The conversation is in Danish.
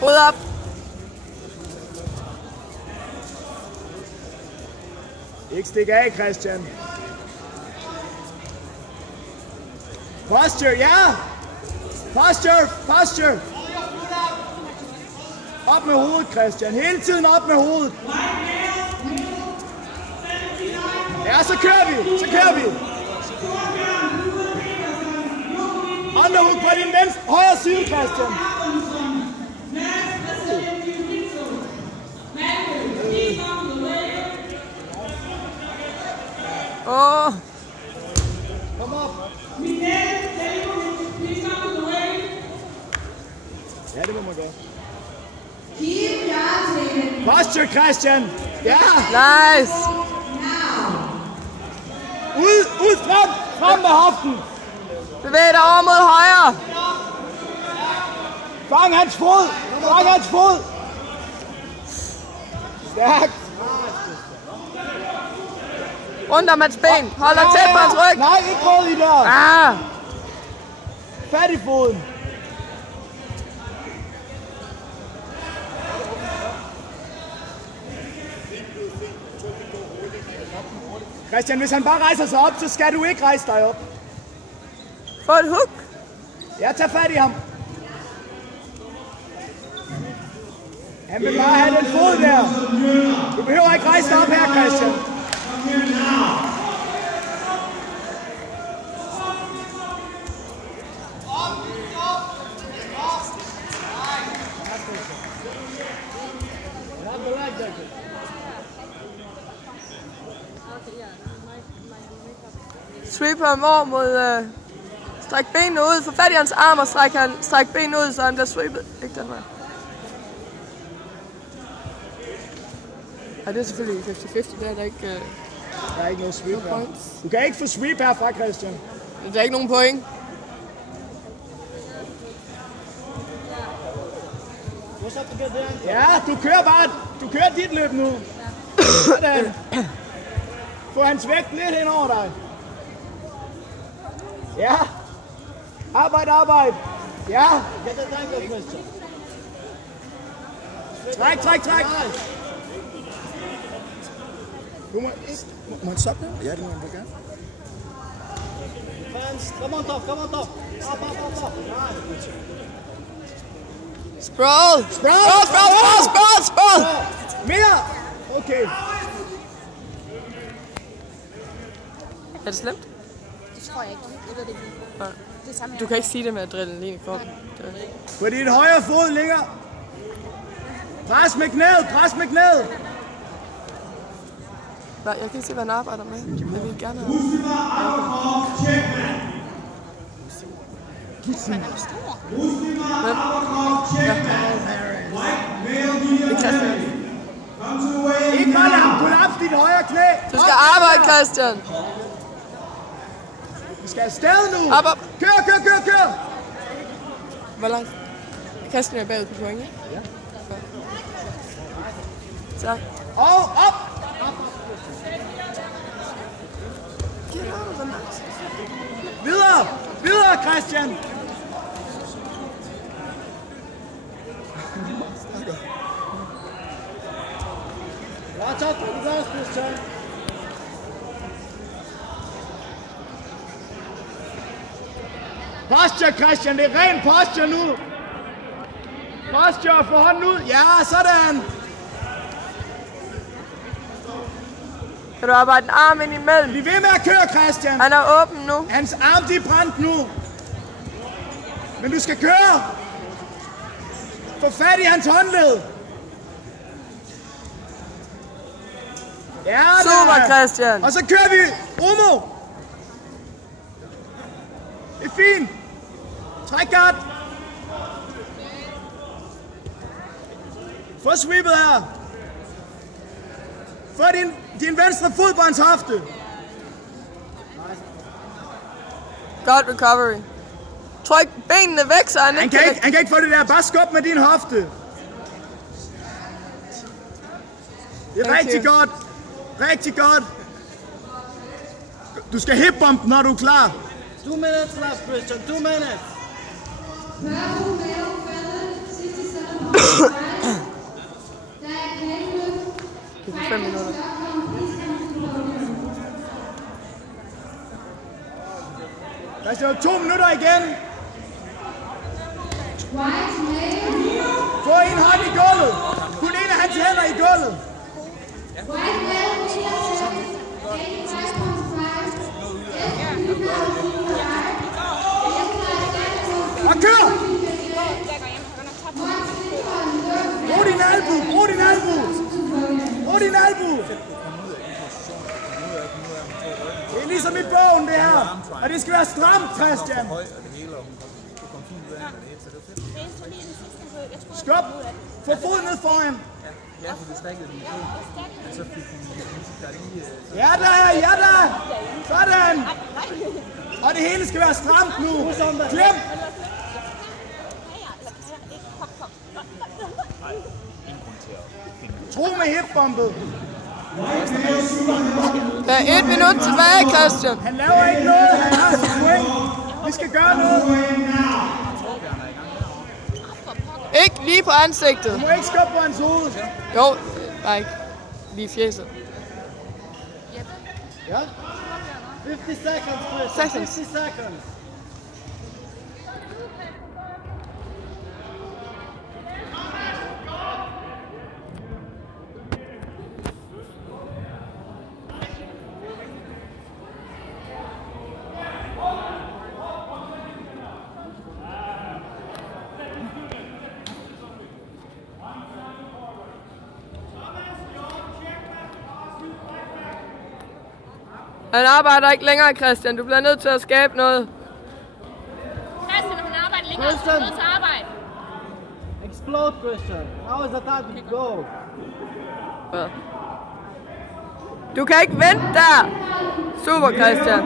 Hoved op. Ikke stik af, Christian. Posture, ja! Posture, posture! Op med hovedet, Christian. Hele tiden op med hovedet. Ja, så kører vi. Så kører vi. Underhook på din venstre, højre side, Christian. Kom op. Ja, det må man godt. Posture, Christian. Ja. Nice. Ud, frem. Frem med hoften. Bevæg dig over mod højre. Fang hans fod. Fang hans fod. Stærkt. Rundt om hans ben. Hold dig tæt på hans ryg. Nej, ikke råd i der. Ah. Fat i foden. Christian, hvis han bare rejser sig op, så skal du ikke rejse dig op. Få et hook. Ja, tag fat i ham. Han vil bare have den fod der. Du behøver ikke rejse dig op her, Christian. Sweep ham over mod... stræk benene ud. Få fat i hans arm og stræk benene ud, så han bliver sweepet. Ikke den vej. Ja, det er selvfølgelig 50-50. Det er der ikke... Der er ikke noget sweep her. Du kan ikke få sweep herfra, Christian. Der er ikke nogen point. Ja, du kører bare. Du kører dit løb nu. Sådan. Få hans vægt lidt hen over dig. Ja. Arbejde. Ja. Træk. Du må han stoppe det? Ja, det må han gerne. Come on top. Up. Sprawl! Mere! Okay. Er det slemt? Det tror jeg ikke. Jeg ved det ikke. Nej. Det samme Du kan ikke sige det med adrenalin i kroppen. På din højre fod ligger. Pres med knæet. Jeg kan ikke se, hvad han arbejder med. Jeg vil gerne have. Man er stor. Det er Christian. Ikke bare lad ham kollapse dit højre knæ. Du skal arbejde, Christian. Vi skal afsted nu. Op. Kør. Hvor langt? Christian er bagud på point, ikke? Ja. Tak. Og op. Videre, Christian. Ja, tak for det, Christian. Posture, Christian. Det er ren posture nu. Posture, få hånden ud. Ja, sådan. Kan du arbejde en arm ind imellem? Bliv ved med at køre, Christian. Han er åben nu. Hans arm, de er brændt nu. Men du skal køre. Få fat i hans håndled. Ja, super, Christian. Og så kører vi Omo. Det er fint. Træk godt. Få sweepet her. Få din venstre fod på hans hofte. Godt recovery. Tryk benene væk, så han kan ikke få det der. Bare skub med din hofte. Det er rigtig godt. Du skal hip-bump, når du er klar. 2 minutes left, Christian. 2 minutes. Det er 5 minutter. Der er 2 minutter igen. Få en hånd i gulvet. Put en af hans hænder i gulvet. Og kør! Brug din albu, brug din albu. Brug din albu. Det er ligesom i bogen det her. Og det skal være stramt, Christian. Skub! Få foden ned foran. Ja, for du stakkede din fod. Og så fik hun der lige... Ja da, ja da! Sådan! Og det hele skal være stramt nu. Klem! Tro med hipbumpet. Der er 1 minut tilbage, Christian. Han laver ikke noget, han har sit point. Vi skal gøre noget. Ikke lige på ansigtet. Du må ikke skubbe på hans hoved. Jo, bare ikke lige i fjeset. Ja? 50 seconds, Chris. 50 seconds. Han arbejder ikke længere, Christian. Du bliver nødt til at skabe noget. Christian, han arbejder længere. Du er nødt til at arbejde. Explode, Christian. How is the time to go? Du kan ikke vente der. Super, Christian.